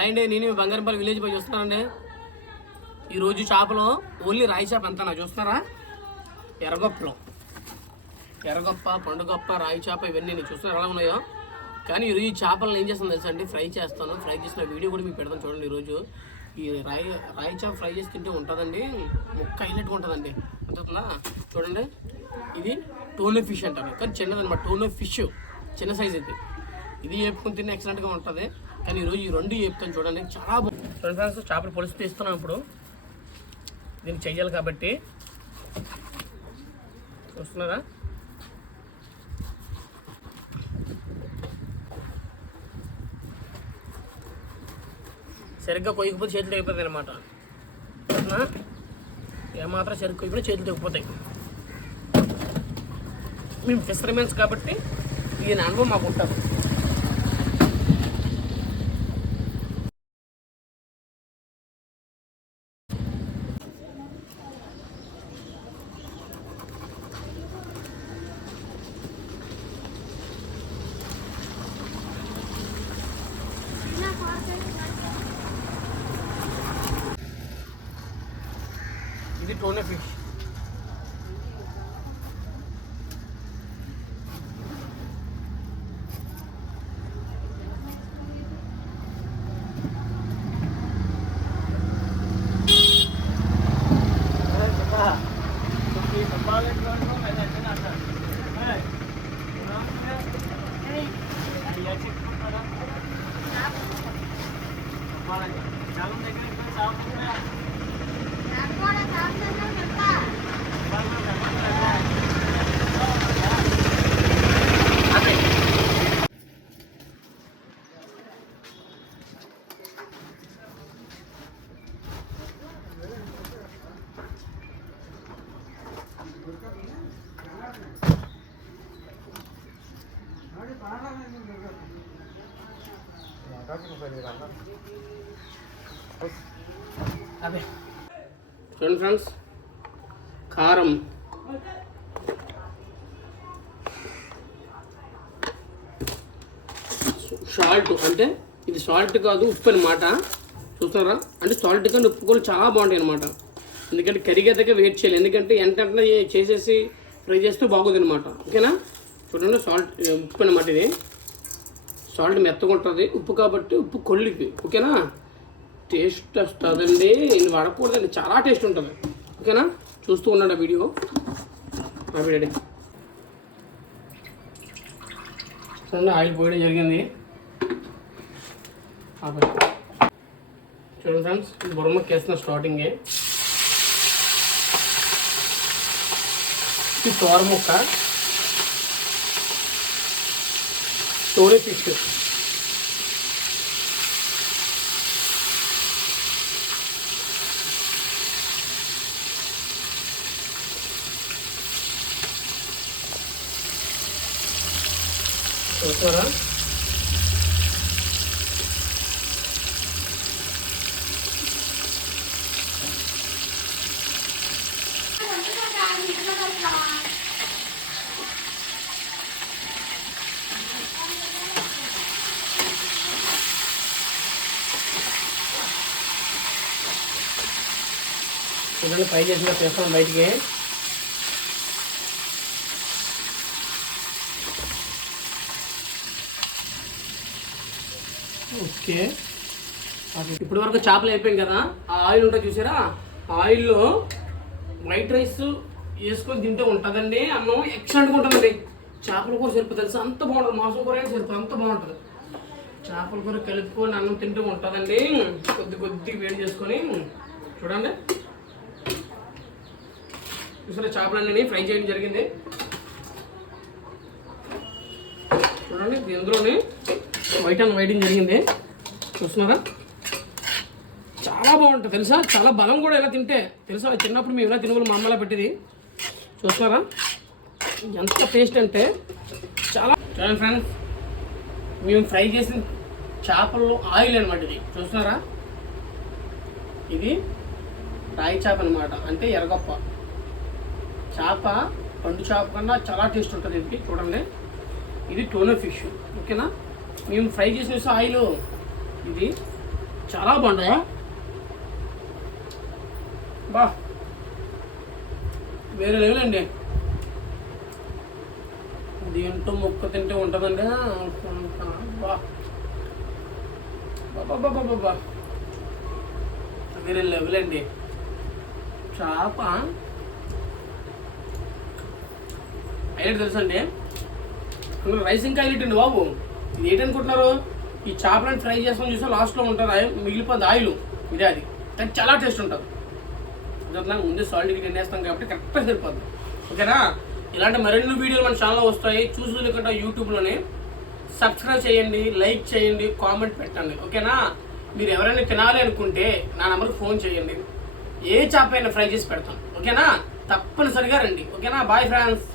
అండి నేను బంగారంపల్లి విలేజ్ పోయి చూస్తున్నానండి. ఈరోజు చేపలు ఓన్లీ రాయి చేప అంతా నాకు చూస్తున్నారా, ఎర్రగొప్ప పండుగొప్ప రాయి చేప ఇవన్నీ నేను చూస్తున్నా ఎలా ఉన్నాయో. కానీ ఈరోజు ఈ చేపలను ఏం చేస్తాను తెలుసా అండి, ఫ్రై చేస్తాను. ఫ్రై చేసిన వీడియో కూడా మీకు పెడతాను చూడండి. ఈరోజు ఈ రాయి చేప ఫ్రై చేసి తింటే ఉంటుందండి, ముక్క అయినట్టుగా ఉంటుందండి. అంటుందా చూడండి. ఇది టోనో ఫిష్ అంటారు, కానీ చిన్నదనమాట. టోనో ఫిష్ చిన్న సైజ్ ఇది వేపుకొని తిన్న ఎక్సలెంట్గా ఉంటుంది. కానీ ఈరోజు ఈ రెండు వేపుతాను చూడండి, చాలా బాగుంది. ఫ్రెండ్స్ చేపలు పొలిసి తీస్తున్నాం. ఇప్పుడు దీన్ని చెయ్యాలి కాబట్టి చూస్తున్నారా, సరిగ్గా కొయ్యకపోతే చేతులు తెగిపోతాయి అనమాట. ఏమాత్రం సరిగ్గా కొయ్యకపోతే చేతులు తెగిపోతాయి. మేము ఫిషర్మెన్స్ కాబట్టి ఈ అనుభవం మాకు ఉంటుంది. ఇది టోనో ఫిష్. చూడండి ఫ్రెండ్స్, కారం, సాల్ట్, అంటే ఇది సాల్ట్ కాదు ఉప్పు అనమాట. చూస్తారా, అంటే సాల్ట్ కానీ ఉప్పు కూడా చాలా బాగుంటాయి అనమాట. ఎందుకంటే కరిగేదాకా వెయిట్ చేయాలి, ఎందుకంటే వెంటనే చేసేసి ఫ్రై చేస్తే బాగోదు అనమాట. ఓకేనా, చూడండి సాల్ట్ ఉప్పు అనమాట. ఇది సాల్ట్ మెత్తగా ఉంటుంది, ఉప్పు కాబట్టి ఉప్పు కొల్లికి. ఓకేనా, టేస్ట్ వస్తుందండి, ఇది వాడకూడదండి, చాలా టేస్ట్ ఉంటుంది. ఓకేనా, చూస్తూ ఉన్నాడు ఆ వీడియో. చూడండి ఆయిల్ పోయడం జరిగింది. చూడండి ఫ్రెండ్స్, బుర్రమ్మకి వేస్తున్న స్టార్టింగే. ఇది తోర ముక్క, టోనో ఫిష్. చూస్తారా, చూడండి ఫ్రై చేసిన చేస్తాం బయటికి. ఓకే, ఇప్పటి వరకు చేపలు అయిపోయాయి కదా. ఆ ఆయిల్ ఉంటుంది చూసారా, ఆ ఆయిల్లో వైట్ రైస్ వేసుకొని తింటే ఉంటుందండి, అన్నం ఎక్సలెంట్గా ఉంటుందండి. చేపల కూర సరిపోతుంది తెలుసా, అంత బాగుంటుంది. మాంసం కూర సరిపోతుంది, అంత బాగుంటుంది. చేపల కూర కలుపుకొని అన్నం తింటూ ఉంటుందండి. కొద్దిగా వేడి చేసుకొని చూడండి. చూసారా, చేపలన్నీ ఫ్రై చేయడం జరిగింది. చూడండి, ఇందులోనే వైటింగ్ జరిగింది. చూస్తున్నారా, చాలా బాగుంటుంది తెలుసా, చాలా బలం కూడా ఇలా తింటే తెలుసా. చిన్నప్పుడు మేము ఇలా తినగలు మా అమ్మలా పెట్టేది. చూస్తున్నారా ఎంత టేస్ట్ అంటే చాలా. చూడండి ఫ్రెండ్స్, మేము ఫ్రై చేసిన చేపల్లో ఆయిల్ అనమాట ఇది. చూస్తున్నారా, ఇది రాయి చేప అనమాట, అంటే ఎర్రగొప్ప చేప. పండు చేప కన్నా చాలా టేస్ట్ ఉంటుంది ఇది. చూడండి, ఇది టోనో ఫిష్. ఓకేనా, మేము ఫ్రై చేసిన ఆయిల్ ఇది చాలా బాగుంటాయా బా, వేరే లేవులేండి. దీంట్లో ముక్క తింటే ఉంటుందండి. బా బాబా వేరే లెవెల్ అండి. చేప హైలైట్ తెలుసండి. అందులో రైస్ ఇంకా హైలైట్ అండి బాబు. ఇది ఏంటనుకుంటున్నారు, ఈ చేపలను ఫ్రై చేస్తాం చూసా లాస్ట్లో ఉంటుంది, మిగిలిపోద్ది ఆయిల్, ఇదే అది. కానీ చాలా టేస్ట్ ఉంటుంది. ముందే సాల్ట్ గిట్ వేస్తాం కాబట్టి కరెక్ట్గా సరిపోద్ది. ఓకేనా? ఇలాంటి మరిన్ని వీడియోలు మన ఛానల్లో వస్తాయి. చూసుకుంటే యూట్యూబ్లోనే సబ్స్క్రైబ్ చేయండి, లైక్ చేయండి, కామెంట్ పెట్టండి. ఓకేనా? మీరు ఎవరైనా తినాలి అనుకుంటే నా నెంబర్కి ఫోన్ చేయండి. ఏ చేప అయినా ఫ్రై చేసి పెడతాం. ఓకేనా? తప్పనిసరిగా రండి. ఓకేనా? Bye friends.